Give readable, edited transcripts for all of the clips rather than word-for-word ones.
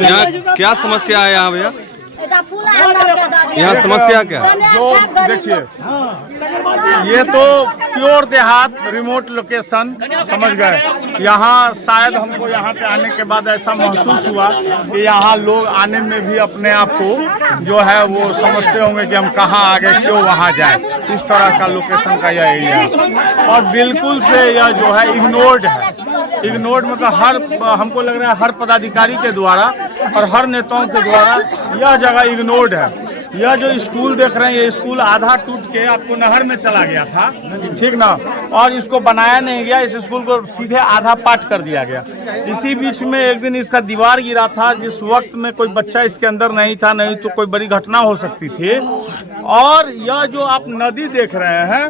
यहाँ क्या समस्या है यहाँ भैया? यहाँ समस्या क्या है? जो देखिए, ये तो प्योर देहात रिमोट लोकेशन समझ गए। यहाँ शायद हमको यहाँ पे आने के बाद ऐसा महसूस हुआ कि यहाँ लोग आने में भी अपने आप को जो है वो समझते होंगे कि हम कहाँ आ गए, क्यों वहाँ जाए। इस तरह का लोकेशन का यह एरिया और बिल्कुल से यह जो है इग्नोर्ड है। इग्नोर्ड मतलब हर, हमको लग रहा है हर पदाधिकारी के द्वारा और हर नेताओं के द्वारा यह जगह इग्नोर्ड है। यह जो स्कूल देख रहे हैं, ये स्कूल आधा टूट के आपको नहर में चला गया था, ठीक ना, और इसको बनाया नहीं गया। इस स्कूल को सीधे आधा पाट कर दिया गया। इसी बीच में एक दिन इसका दीवार गिरा था, जिस वक्त में कोई बच्चा इसके अंदर नहीं था, नहीं तो कोई बड़ी घटना हो सकती थी। और यह जो आप नदी देख रहे हैं,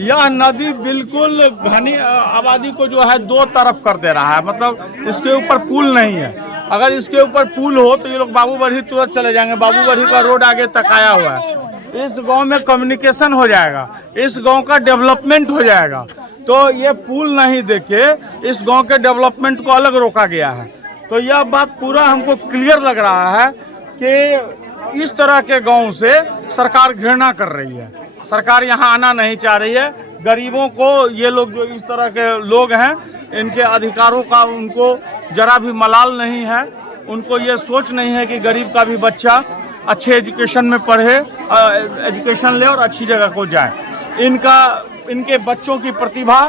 यह नदी बिल्कुल घनी आबादी को जो है दो तरफ कर दे रहा है। मतलब इसके ऊपर पुल नहीं है। अगर इसके ऊपर पुल हो तो ये लोग बाबू बरही तुरंत चले जाएंगे। बाबू बरही का रोड आगे तक आया हुआ है। इस गांव में कम्युनिकेशन हो जाएगा, इस गांव का डेवलपमेंट हो जाएगा। तो ये पुल नहीं देके इस गांव के डेवलपमेंट को अलग रोका गया है। तो यह बात पूरा हमको क्लियर लग रहा है कि इस तरह के गांव से सरकार घृणा कर रही है। सरकार यहाँ आना नहीं चाह रही है। गरीबों को, ये लोग जो इस तरह के लोग हैं, इनके अधिकारों का उनको जरा भी मलाल नहीं है। उनको ये सोच नहीं है कि गरीब का भी बच्चा अच्छे एजुकेशन में पढ़े, एजुकेशन ले और अच्छी जगह को जाए। इनके बच्चों की प्रतिभा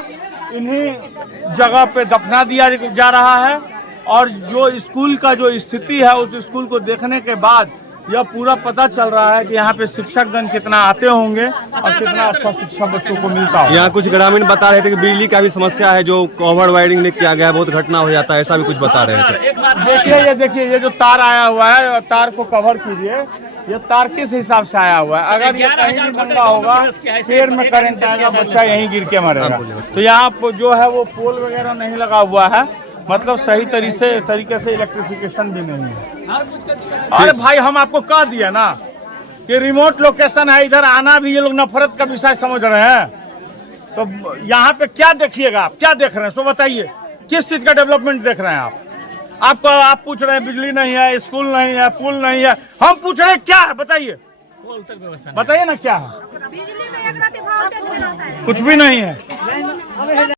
इन्हीं जगह पे दफना दिया जा रहा है। और जो स्कूल का जो स्थिति है, उस स्कूल को देखने के बाद यह पूरा पता चल रहा है कि यहाँ पे शिक्षकगण कितना आते होंगे और कितना अच्छा शिक्षा बच्चों को मिलता है। यहाँ कुछ ग्रामीण बता रहे थे कि बिजली का भी समस्या है, जो कवर वायरिंग नहीं किया गया है, बहुत घटना हो जाता है, ऐसा भी कुछ बता रहे थे। देखिए ये जो तार आया हुआ है, तार को कवर कीजिए। ये तार किस हिसाब से आया हुआ है? अगर ये कहीं भी नंगा होगा, पेड़ में करंट आएगा, बच्चा यहीं गिर के मरेगा। तो यहाँ जो है वो पोल वगैरह नहीं लगा हुआ है, मतलब सही तरीके से इलेक्ट्रिफिकेशन भी नहीं है। अरे भाई, हम आपको कह दिया ना कि रिमोट लोकेशन है, इधर आना भी ये लोग नफरत का विषय समझ रहे हैं। तो यहाँ पे क्या देखिएगा आप, क्या देख रहे हैं सो बताइए, किस चीज का डेवलपमेंट देख रहे हैं आप पूछ रहे हैं बिजली नहीं है, स्कूल नहीं है, पुल नहीं है। हम पूछ रहे हैं क्या है, बताइए ना क्या है। कुछ भी नहीं है।